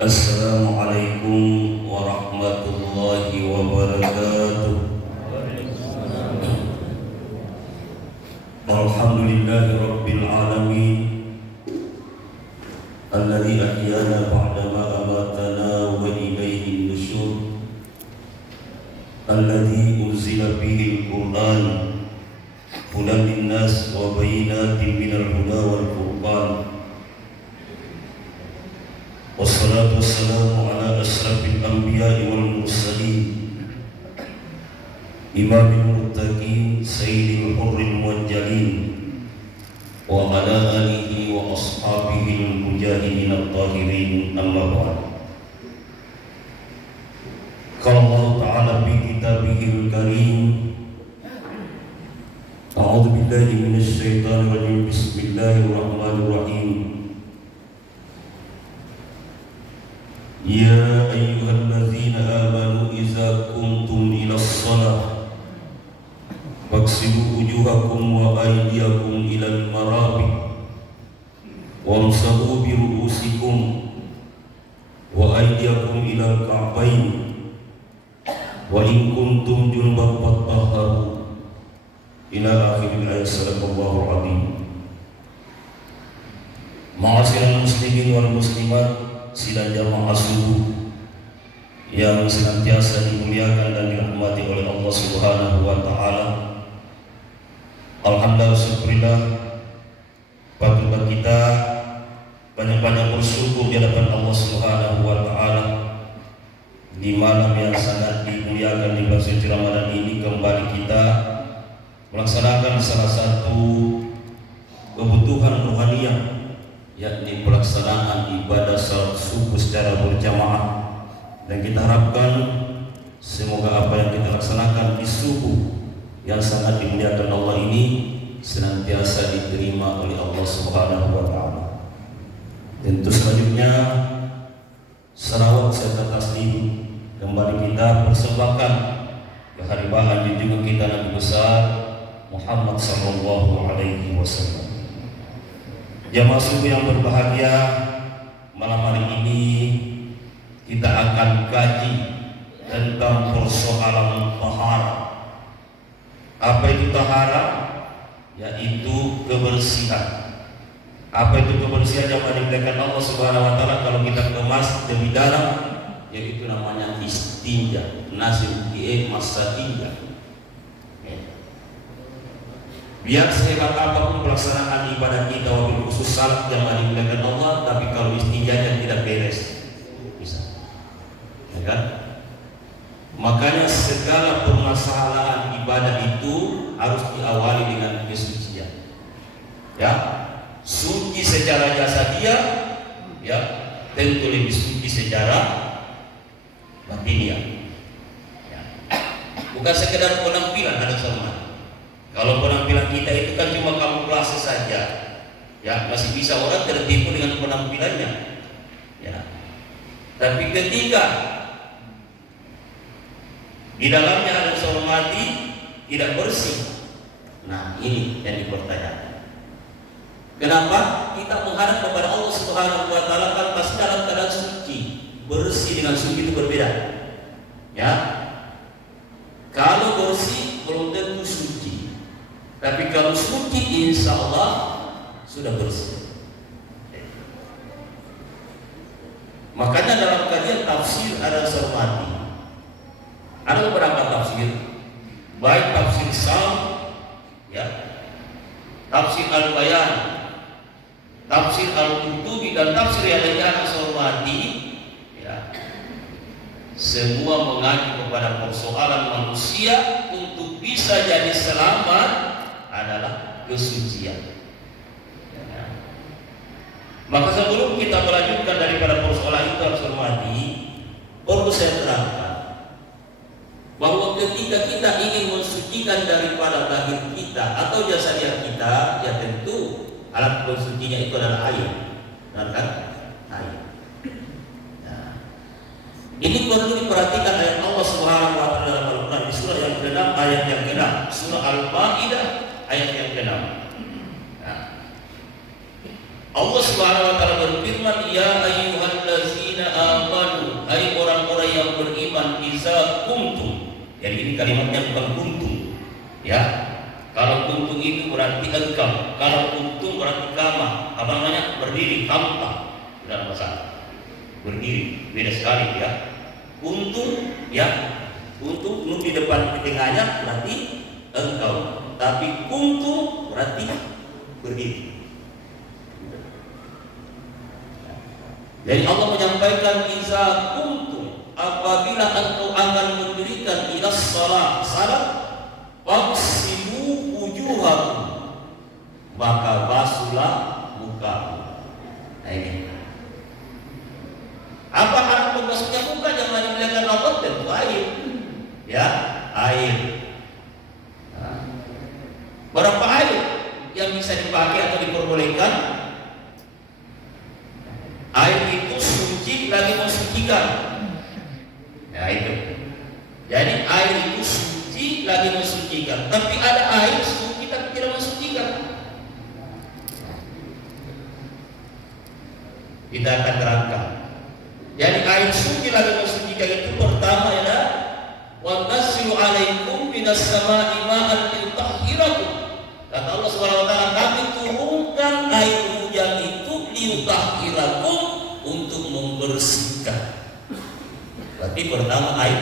Assalamualaikum warahmatullahi wabarakatuh. Alhamdulillahi rabbil alamin alladzi ahyana ba'dama amatana wa ilayhi nusyur alladzi unzila bihi al-Qur'an hudan linnas wa bayyinatin minal huda wal furqan. Wassalatu wassalamu ala asyrafil anbiya'i wal mursalin imamil muttaqin sayyidil hurril muwajjalin wa ala alihi wa ashabihi al-mujahidin al-tahirin amma ba'd. Qala Allah ta'ala fi kitabihil karim, a'udzu billahi minasy syaithanir rajim, bismillahirrahmanirrahim. Ya ayyuhalladzina amanu idza qumtum ilas shalah faghsilu wujuhakum wa aydiyakum ilal marafiq wamsahu bi ru'usikum wa aydiyakum ilal ka'bayn wa in kuntum junuban fatahharu ila akhir ayat. Sadaqallahu adzim. Ma'asyiral muslimin wal muslimat, sidang jamaah subuh yang senantiasa dimuliakan dan dirahmati oleh Allah Subhanahu wa taala. Alhamdulillah, syukurillah, patut kita banyak-banyak bersyukur di hadapan Allah Subhanahu wa taala di malam yang sangat dimuliakan di bulan suci Ramadan ini. Kembali kita melaksanakan salah satu kebutuhan rohaniah, yakni pelaksanaan ibadah salat subuh secara berjamaah, dan kita harapkan semoga apa yang kita laksanakan di subuh yang sangat dimuliakan Allah ini senantiasa diterima oleh Allah Subhanahu wa taala. Tentu selanjutnya salawat serta taslim kembali kita persembahkan kehadiran junjungan kita Nabi besar Muhammad sallallahu alaihi wasallam. Jamaah subuh yang berbahagia, malam hari ini kita akan kaji tentang persoalan taharah. Apa itu taharah? Yaitu kebersihan. Apa itu kebersihan yang dimuliakan Allah Subhanahu wa taala? Kalau kita kemas lebih dalam, yaitu namanya istinja, nasib masatinja. Biar sehebat apapun pelaksanaan ibadah kita, wabil khusus salat yang dimuliakan Allah, tapi kalau istinjanya tidak beres, bisa, ya kan? Makanya segala permasalahan ibadah itu harus diawali dengan kesucian. Ya, suci secara jasadiah, ya, tentu lebih suci secara batiniah. Ya. Bukan sekedar penampilan ada sama. Kalau penampilan kita itu kan cuma kamuflase saja, ya, masih bisa orang tertipu dengan penampilannya, ya. Tapi ketika di dalamnya ada seorang mati tidak bersih, nah ini yang dipertanyakan. Kenapa kita menghadap kepada Allah Subhanahu wa taala kan pasti dalam keadaan suci? Bersih dengan suci itu berbeda, ya. Kalau bersih belum tentu suci. Tapi kalau suci insya Allah sudah bersih. Makanya dalam kajian tafsir ada sermati, ada beberapa tafsir, baik tafsir Sam, ya, tafsir Al-Bayan, tafsir Al-Qurtubi, dan tafsir yang lainnya sermati, ya, semua mengacu kepada persoalan manusia untuk bisa jadi selamat adalah kesucian. Ya. Maka sebelum kita melanjutkan daripada persoalan itu harus hormati, perlu saya terangkan bahwa ketika kita ingin mensucikan daripada lahir kita atau jasadiah kita, ya tentu alat pensucinya itu adalah air, benar kan? Air. Ya. Ini perlu diperhatikan ayat Allah Subhanahu wa taala dalam Al-Qur'an di surah yang ke-6 ayat yang ke-6, surah Al-Maidah ayat yang ke-6. Allah Subhanahu wa taala berfirman, ya ayyuhallazina Jadi ini kalimatnya bukan kuntum. Ya, kalau kuntum itu berarti engkau, kalau kuntum berarti kama, apa namanya, berdiri, tampak dalam bahasa berdiri, beda sekali ya. Kuntum ya, kuntum nu di depan di tengahnya berarti engkau, tapi kuntum berarti berdiri. Jadi Allah menyampaikan iza kuntum, apabila engkau akan mendirikan ila salat, faghsilu wujuhakum, maka basuhlah muka. Nah ini. Apa arti membasuhnya muka yang dimuliakan Allah? Tentu air. Ya, air. Nah, berapa air yang bisa dipakai atau diperbolehkan? Air itu suci lagi mensucikan. Ya itu. Jadi air itu suci lagi mensucikan. Tapi ada air suci tapi tidak mensucikan. Kita akan terangkan. Jadi air suci lagi mensucikan itu pertama adalah wa nasilu alaikum minas sama'i ma'an litahhirakum. Kata Allah Subhanahu wa taala, kami turunkan air hujan itu litahhirakum, untuk membersihkan. Berarti pertama air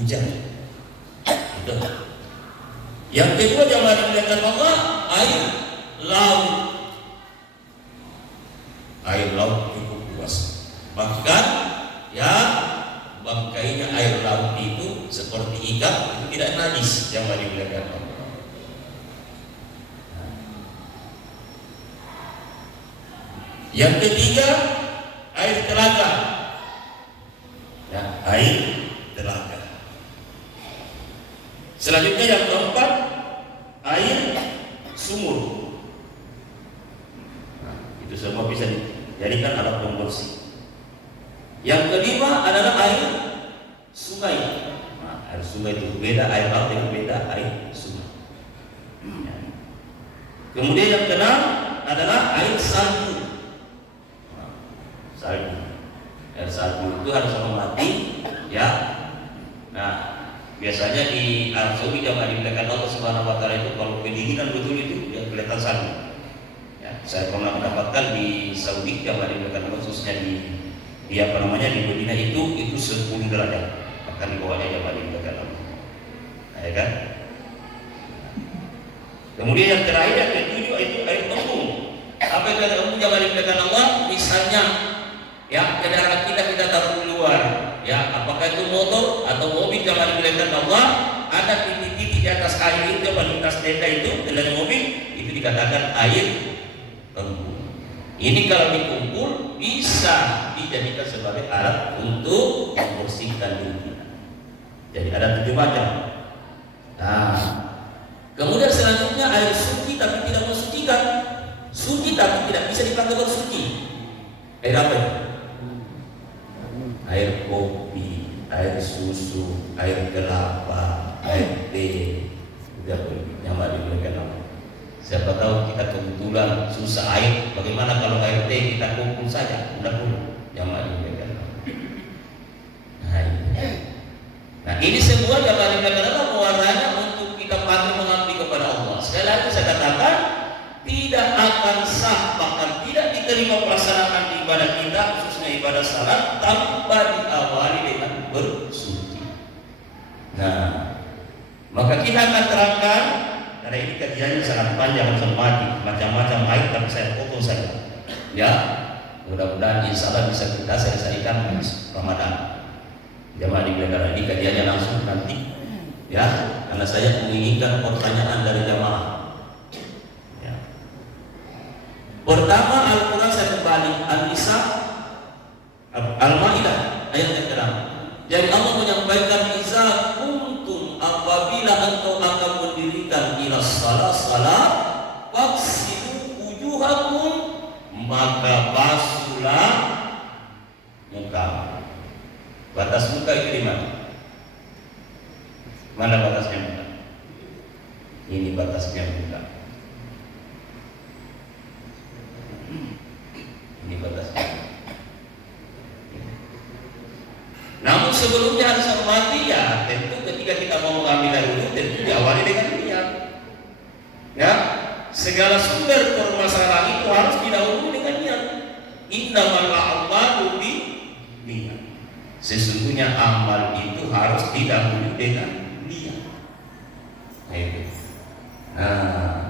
hujan. Itu. Yang kedua jangan dimuliakan Allah, air laut. Air laut cukup luas. Bahkan ya bangkainya air laut itu seperti ikan, itu tidak najis, jangan dimuliakan Allah. Yang ketiga air telaga. Ya, air telaga. Selanjutnya yang keempat air sumur. Nah, itu semua bisa dijadikan alat pembersih. Yang kelima adalah air sungai. Nah, air sungai itu beda, air laut itu beda, air sungai. Ya. Kemudian yang keenam adalah air salju. Salju. Air salju itu harus sama mati, ya. Nah, biasanya di Arab Saudi jamaah dimuliakan Allah Subhanahu wa taala itu kalau kedinginan betul itu ya kelihatan salju. Ya, saya pernah mendapatkan di Saudi jamaah dimuliakan Allah, khususnya di apa namanya di Medina itu 10 derajat, bahkan di bawahnya jamaah dimuliakan Allah. Nah, ya kan? Kemudian yang terakhir yang ketujuh itu air embung. Apa itu air embung jamaah dimuliakan Allah? Misalnya ya, kendaraan kita taruh di luar, ya, apakah itu motor atau mobil jangan dimuliakan Allah, ada titik-titik di atas air itu, lintas tenda itu, tenda mobil itu dikatakan air embung. Ini kalau dikumpul bisa dijadikan sebagai alat untuk membersihkan diri kita. Jadi ada 7 macam. Nah, kemudian selanjutnya air suci tapi tidak mensucikan, suci tapi tidak bisa dipakai bersuci. Air apa itu? Air kopi, air susu, air kelapa, air teh, udah nyaman dimuliakan Allah. Siapa tahu kita kebetulan susah air, bagaimana kalau air teh kita kumpul saja, udah pun nyaman dimuliakan Allah. Nah ini semua jangan dimuliakan Allah, warnanya untuk kita pakai mengabdi kepada Allah. Sekali lagi saya katakan, tidak akan sah, bahkan tidak diterima pelaksanaan ibadah kita, khususnya ibadah salat, tanpa diawali dengan bersuci. Nah, maka kita akan terangkan, karena ini kajiannya sangat panjang, macam-macam ayat, tapi saya potong saja. Ya, mudah-mudahan insya Allah bisa kita selesaikan Ramadan. Jamaah dimuliakan, ini kajiannya langsung nanti. Ya, karena saya menginginkan pertanyaan dari jamaah. Pertama Al-Quran saya kembali An-Nisa Al-Ma'idah ayat yang ke-6. Jadi Allah menyampaikan iza kuntum, apabila engkau akan mendirikan ila salat faghsilu wujuhakum, maka basuhlah muka. Batas muka itu di mana? Mana batasnya muka? Ini batasnya muka. Ini batasnya. Namun sebelumnya harus hormati ya, tentu ketika kita mau mengambil air wudhu tentu diawali dengan niat. Ya, segala sumber permasalahan itu harus didahului dengan niat. Innamal a'malu binniyat. Sesungguhnya amal itu harus didahului dengan niat. Nah,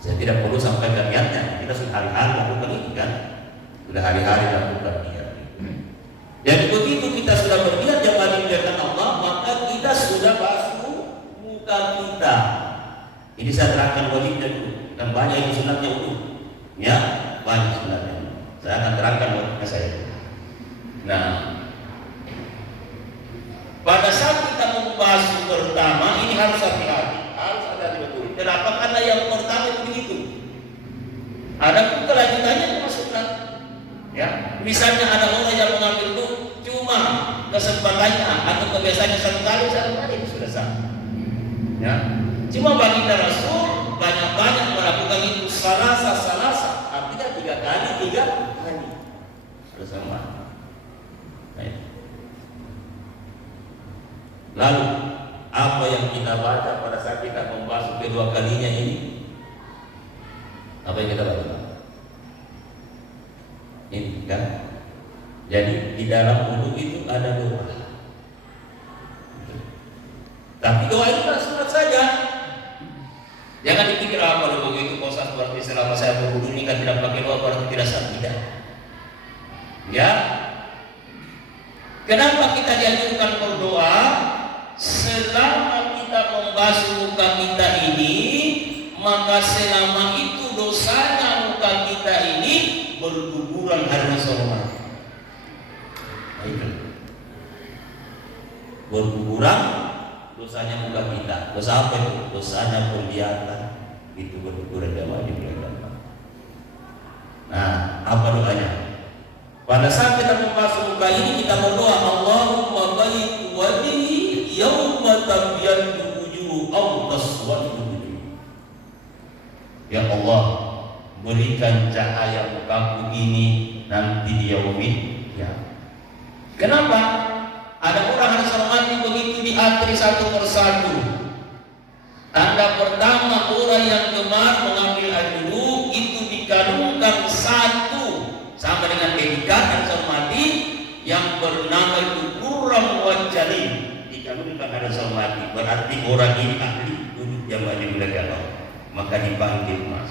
saya tidak perlu sampaikan niatnya. Kita sudah hari-hari lakukan itu kan, sudah hari-hari lakukan niat. Jadi begitu kita sudah berniat jamaah dimuliakan Allah, maka kita sudah basuh muka kita. Ini saya terangkan wajibnya dulu, dan banyak yang sunatnya dulu. Ya, banyak sunatnya. Saya akan terangkan wajibnya saya. Nah, pada saat kita membasuh pertama, ini harus hati-hati, harus hati-hati betul. Kenapa? Karena yang pertama itu begitu. Ada kelanjutannya itu masukkan. Ya, misalnya ada orang yang mengambil itu cuma kesempatannya atau kebiasaannya satu kali itu sudah sah. Ya, cuma baginda Rasul banyak-banyak melakukan itu salasa, artinya 3 kali. Sudah sama. Lalu apa yang kita baca pada saat kita membasuh kedua kalinya ini? Apa yang kita baca? Ini kan, jadi di dalam wudhu itu ada doa. Tapi doa itu kan sunat saja. Jangan dipikir kalau begitu kosa seperti selama saya berwudhu ini kan tidak pakai doa berarti tidak sah, tidak. Ya, kenapa kita dianjurkan berdoa? Selama kita membasuh muka kita ini, maka selama itu dosanya muka kita ini berguguran hari sholat. Berguguran dosanya muka kita. Dosa apa itu? Dosanya perlihatkan. Itu berguguran jamaah dimuliakan. Nah, apa doanya? Pada saat kita membasuh muka ini kita berdoa, Allahumma bayyid wajhi yauma tabyaddu wujuh aw taswaddu wujuh. Ya Allah, berikan cahaya mukaku ini nanti di yaumil kiamat. Kenapa? Ada orang harus hormati begitu diantri satu persatu. Tanda pertama orang yang gemar mengambil air wudhu itu dikandungkan satu sama dengan etikat dan hormati yang bernama itu Qurram wa Jalim. Dikandungkan ada hormati berarti orang ini ahli duduk jamaah dimuliakan Allah, maka dipanggil mas.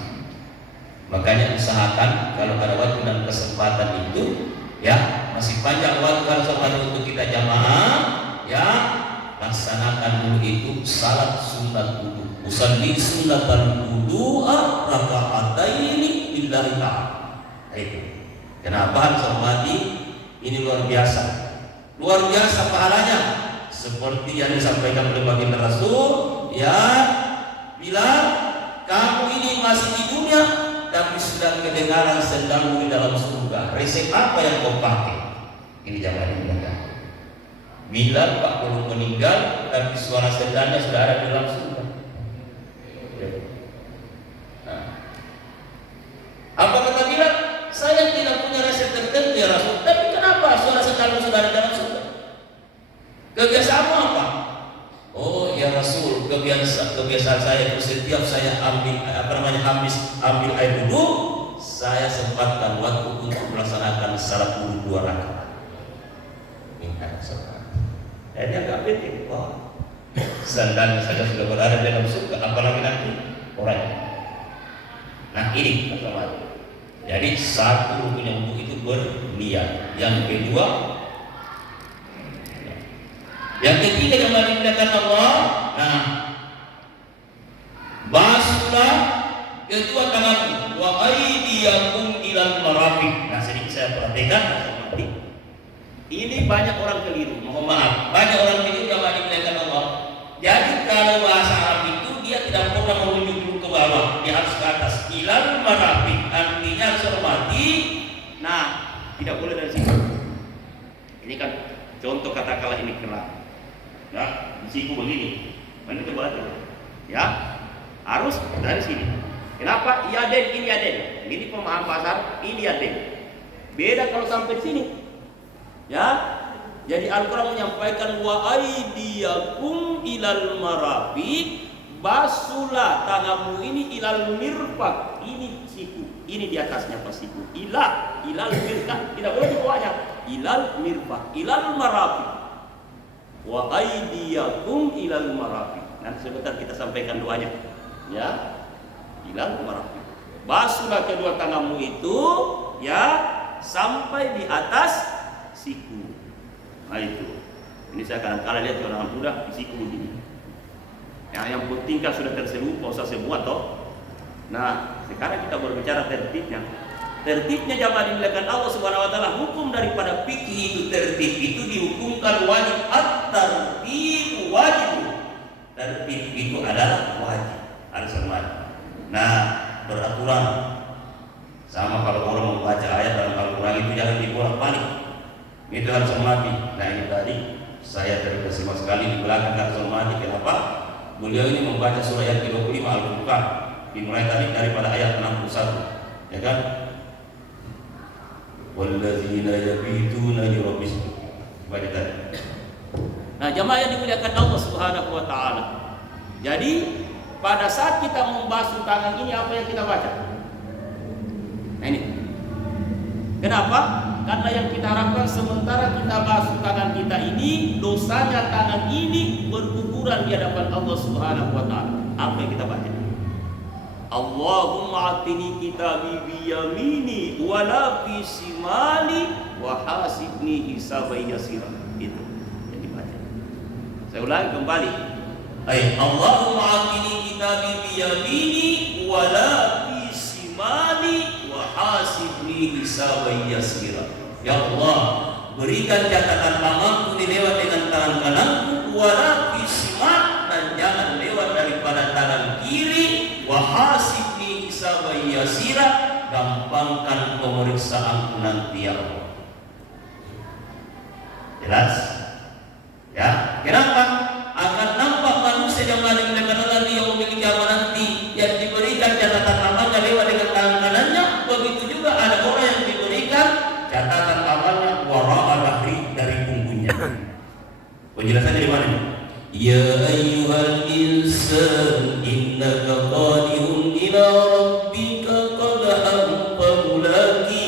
Makanya usahakan kalau ada waktu dan kesempatan itu, ya masih panjang waktu kalau sempat untuk kita jamaah, ya laksanakan dulu itu salat sunat wudu. Usalli sunatan wudu'a raka'ataini lillahi ta'ala. Itu. Kenapa harus hormati? Ini luar biasa. Luar biasa pahalanya. Seperti yang disampaikan oleh baginda Rasul, ya bila kamu ini masih di dunia tapi sudah kedengaran sendalmu di dalam surga, resep apa yang kau pakai? Ini jangan dimuliakan. Bila Pak belum meninggal tapi suara sendalnya sudah ada di dalam surga. Nah, apa kata Bilal? Saya tidak punya resep tertentu ya Rasul, tapi kenapa suara sendalmu sudah ada di dalam surga? Kebiasaanmu apa? Oh ya Rasul, kebiasaan saya itu setiap saya ambil air wudhu, saya sempatkan waktu untuk melaksanakan salat wudhu 2 rakaat. Minta salat. Jadi agak penting. Wah, sandalnya saja sudah berada dalam surga, apalagi nanti orang. Nah ini pertama. Jadi satu rukunnya wudhu itu berniat. Yang kedua, yang ketiga yang dimuliakan Allah, nah basuhlah kedua tanganmu wa aydiyakum ilal marafiq. Nah sedikit saya perhatikan, ini banyak orang keliru. Mohon maaf, banyak orang keliru yang dimuliakan Allah. Jadi kalau bahasa Arab itu dia tidak pernah menunjuk ke bawah, dia harus ke atas. Ilal marafiq artinya harus hormati. Nah tidak boleh dari sini. Ini kan contoh katakanlah ini kelak. Ya, di siku begini, mana coba lihat, ya, harus dari sini. Kenapa? Iya den, ini ya den. Ini pemahaman pasar, ini ya den. Beda kalau sampai sini, ya, Jadi Al-Quran menyampaikan wa aydiyakum ilal marafiq, basuhlah tanganmu ini ilal mirfaq, ini siku, ini di atasnya pas siku, ilal mirfaq, tidak boleh di bawahnya, ilal mirfaq, ilal marafiq, wa aydiyakum ilal marafiq. Nanti sebentar kita sampaikan doanya, ya, ilal marafiq. Basuhlah kedua tanganmu itu, ya, sampai di atas siku. Nah itu, ini saya kadang-kadang lihat orang muda di siku begini. Yang penting kan sudah terselupa, usah semua toh. Nah, sekarang kita berbicara tertibnya. Tertibnya jamaah dimuliakan Allah Subhanahu wa taala, hukum daripada fikih itu tertib itu dihukumkan wajib, at-tartib wajib. Tertib itu adalah wajib, harus wajib. Nah, beraturan sama kalau orang membaca ayat dalam Al-Quran itu jangan dibolak-balik. Itu harus mati. Nah ini tadi saya terkesima sekali di belakang harus mati. Kenapa? Beliau ini membaca surah yang ke-25 Al-Furqan, dimulai tadi daripada ayat 61, ya kan? Walladzina yabituna li rabbihim. Baca tadi. Nah, jamaah yang dimuliakan Allah Subhanahu wa taala. Jadi pada saat kita membasuh tangan ini apa yang kita baca? Nah ini. Kenapa? Karena yang kita harapkan sementara kita basuh tangan kita ini, dosanya tangan ini berguguran di hadapan Allah Subhanahu wa taala. Apa yang kita baca? Allahumma atini kitabi biyamini wa la fi simali wa hasibni hisaban yasira. Itu yang dibaca. Saya ulangi kembali. Allahumma atini kitabi biyamini wa la fi simali wa hasibni hisaban yasira. Ya Allah, berikan catatan amalku dilewat dengan tangan kananku, wala fismat, dan jangan lewat daripada tangan kiri, wa hasibni hisaban yasira, gampangkan pemeriksaanku nanti ya Allah. Jelas? Ya, kenapa? Akan nampak manusia yang dimuliakan Allah yang memiliki amal nanti yang diberikan catatan amalnya lewat dengan tangan kanannya, begitu juga ada orang yang diberikan catatan amalnya wara'a dhahri, dari punggungnya. Penjelasannya di mana? Ya ayyuhal insan innaka qadiun ila rabbika qadhan famulaki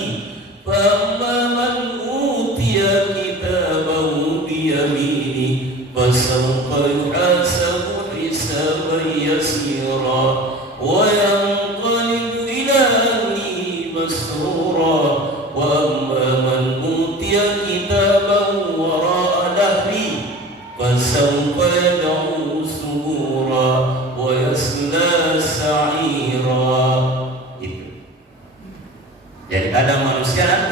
fa amma man utiya kitabahu bi yamini fasawfa yuhasabu hisaban yasira wa yanqalibu ila ahlihi masrura wa amma man utiya kitabahu wara'a dhahri fasawfa yad'u subura wa yasla sa'ira. Itu. Jadi ada manusia